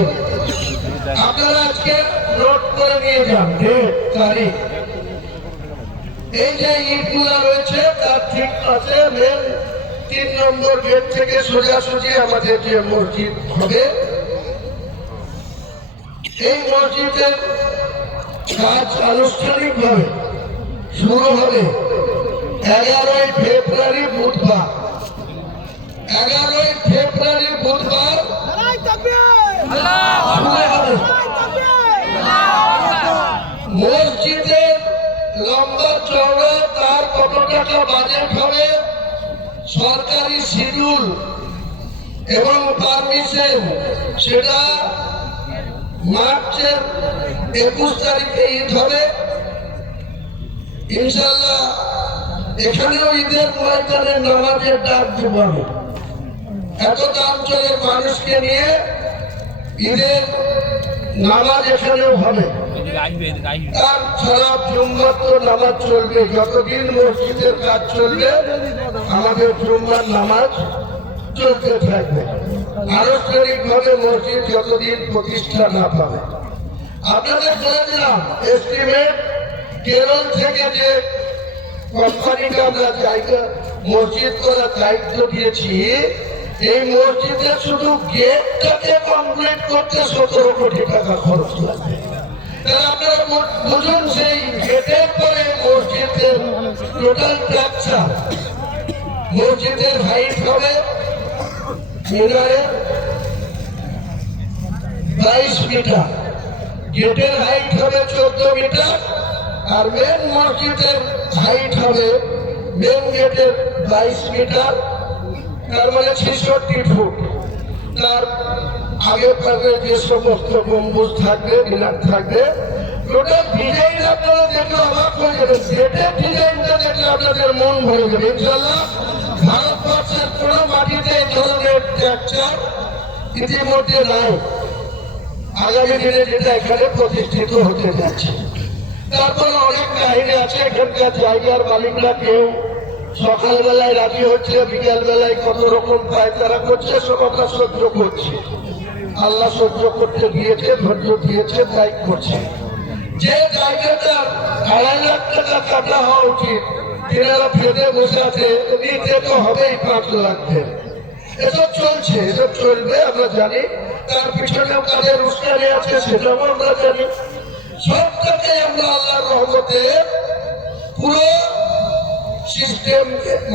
দিন আপনারা আজকে নোট করে নিয়ে যান ডেট তারিখ। এই যে ইটগুলা রয়েছে তার ঠিক আছে মেন 3 নম্বর গেট থেকে সোজাসুজি আমাদের যে মসজিদ হবে, এই মসজিদের কাজ আনুষ্ঠানিকভাবে শুরু হবে 11ই ফেব্রুয়ারি বুধবার। 11ই ফেব্রুয়ারি বুধবার মসজিদের লম্বা চওড়া তার কত টাকা বাজেট হবে, সরকারি শিডিউল এবং পারমিশন সেটা মার্চের 21 তারিখে ঈদ হবে ইনশাল্লাহ। এখানেও ঈদের ময়দানে নামাজের ডাক দেব আমি। এত অঞ্চলের মানুষকে নিয়ে ঈদের নামাজ এখানেও হবে। তার সারা জুম্মার তো নামাজ চলবে, যতদিন মসজিদের কাজ চলবে আমাদের জুম্মার নামাজ চলতে থাকবে আনুষ্ঠানিকভাবে মসজিদ যতদিন প্রতিষ্ঠা না পাবে। আপনাদের বলে দিলাম এস্টিমেট কেরল থেকে যে কোম্পানিকে আমরা জায়গা মসজিদ করার দায়িত্ব দিয়েছি, এই মসজিদে শুধু গেটটাকে কমপ্লিট করতে 17 কোটি টাকা খরচ লাগবে। তাহলে আপনারা বুঝুন সেই গেটের পরে মসজিদের টোটাল স্ট্রাকচার। মসজিদের হাইট হবে মিনারের 22 মিটার, গেটের হাইট হবে 14 মিটার, আর মেন মসজিদের হাইট হবে মেন গেটের 22 মিটার, তার মানে 66 ফুট। তার আগে পাশে যে সমস্ত গম্বুজ থাকবে মিনার থাকবে, টোটাল ডিজাইন আপনারা দেখলে অবাক হয়ে যাবেন। গেটের ডিজাইনটা দেখলে আপনাদের মন ভরে যাবে ইনশাল্লাহ। ভারতবর্ষের কোন মাটিতে এই ধরনের স্ট্রাকচার ইতিমধ্যে নাই, আগামী দিনে যেটা এখানে প্রতিষ্ঠিত হতে যাচ্ছে। তারপরে অনেক কাহিনী আছে। এখানকার জায়গার মালিকরা কেউ সকালবেলায় রাজি হচ্ছে, বিকাল বেলায় কত রকম পায়তারা করছে, সব আমরা সহ্য করছি। আল্লাহ সহ্য করতে দিয়েছে, ধৈর্য দিয়েছে, তাই করছে। যে জায়গাটা 2.5 লাখ টাকা কাটা হওয়া উচিত, এনারা ফেলে বসে আছে, নিতে তো হবেই 5 লাখ। এসব চলছে, এসব চলবে আমরা জানি। তার পিছনেও কাজের উস্কানি আছে সেটাও আমরা জানি। সবটাকে আমরা আল্লাহর রহমতে পুরো সিস্টেম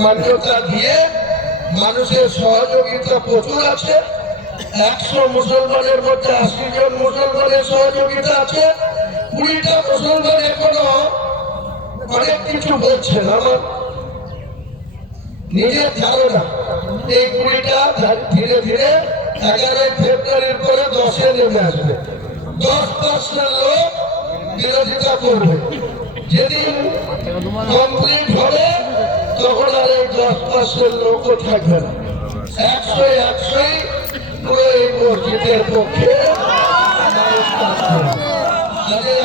মান্যতা দিয়ে, মানুষের সহযোগিতা প্রচুর আছে। 100 মুসলমানের মধ্যে 80 জন মুসলমানের সহযোগিতা আছে। 20টা মুসলমান এখনো অনেক কিছু বলছেন, আমার নিজের ধারণা এই 20টা ধীরে ধীরে 11ই ফেব্রুয়ারির পরে 10-এ নেমে আসবে। 10% লোক বিরোধিতা করবে। যেদিন কমপ্লিট হবে তখন আর এই 10% লোকও থাকবে না। 100-100 পুরো এই মসজিদের পক্ষে।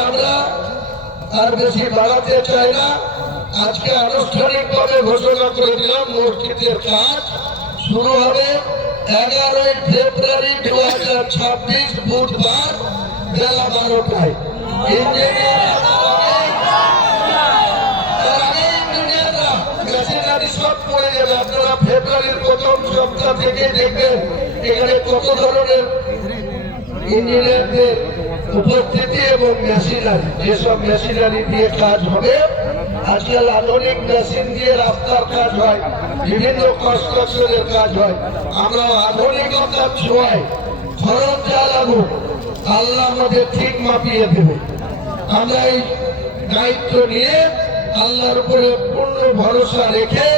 আমরা আর বেশি বাড়াতে চাই না। আজকে আনুষ্ঠানিকভাবে ঘোষণা করে দিলাম মসজিদের কাজ শুরু হবে 11ই ফেব্রুয়ারি 2026 বুধবার বেলা 12টায়। সব পড়ে যাবে। আপনারা ফেব্রুয়ারির প্রথম সপ্তাহ থেকে দেখবেন এখানে কত ধরনের ইঞ্জিনিয়ারদের উপস্থিতি এবং মেশিনারি, যেসব মেশিনারি দিয়ে কাজ হবে। আজকাল আধুনিক মেশিন দিয়ে রাস্তার কাজ হয়, বিভিন্ন কনস্ট্রাকশনের কাজ হয়। আমরা আধুনিকতার ছোঁয়ায় খরচ যা লাগুক আল্লাহ আমাদের ঠিক মাপিয়ে দেবে। আমরা এই দায়িত্ব নিয়ে আল্লাহর উপরে পূর্ণ ভরসা রেখে,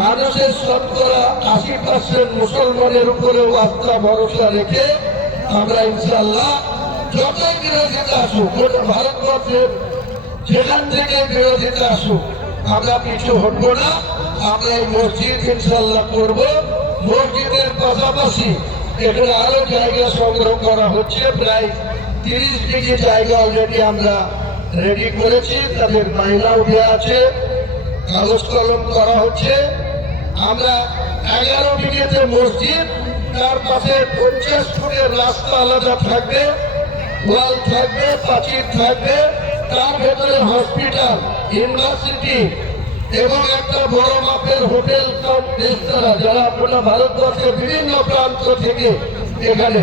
মানুষের 70-80% মুসলমানের উপরেও আস্থা ভরসা রেখে আমরা ইনশাল্লাহ যতই বিরোধিতা আসুক, ভারতবর্ষের যেখান থেকে বিরোধিতা আসুক, আমরা পিছু হটবো না। আমরা এই মসজিদ ইনশাল্লাহ করবো। মসজিদের পাশাপাশি এখানে আরো জায়গা সংগ্রহ করা হচ্ছে। প্রায় 30 বিঘে জায়গা অলরেডি আমরা রেডি করেছি, তাদের মাইনাও দেওয়া আছে, কাগজ কলম করা হচ্ছে। আমরা 11 বিঘেতে মসজিদ তার পাশে 50 ফুটের রাস্তা আলাদা থাকবে, ওয়াল থাকবে, প্রাচীর থাকবে, তার ভেতরে হসপিটাল, ইউনিভার্সিটি এবং একটা বড় মাপের হোটেল কাম রেস্তোরাঁ, যারা আপনারা ভারতবর্ষের বিভিন্ন প্রান্ত থেকে এখানে